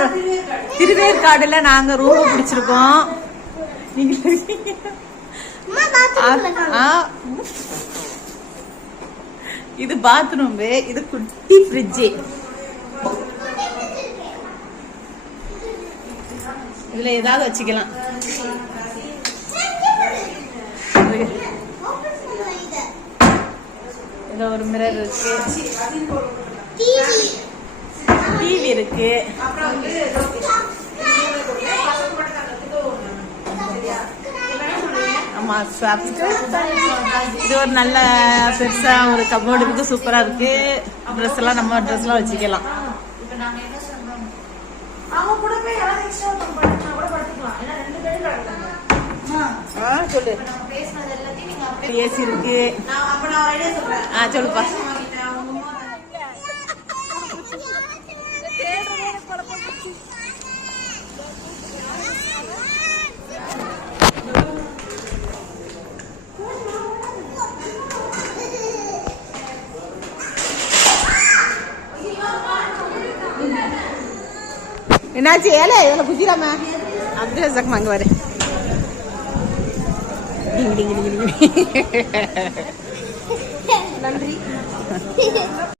பண்றோம். திருவேற்காடுல நாங்க ரூம் பிடிச்சிருக்கோம். இது பாத்ரூம், இது குட்டி ஃப்ரிட்ஜ். இதுல ஏதாவது வச்சுக்கலாம். இதுல ஒரு மிரர் இருக்கு, டிவி இருக்கு. ஆமா, இது ஒரு நல்ல பெருசா ஒரு கபோர்டு இருக்கு, சூப்பரா இருக்கு. ட்ரெஸ் எல்லாம் நம்ம ட்ரெஸ் எல்லாம் வச்சுக்கலாம். சொல்லு. ஏசி இருக்கு. சொல்லுப்பா. என்னாச்சு? ஏலே இதில் குதிராமா அப்துல் ரசாக் அங்கே வர. நன்றி.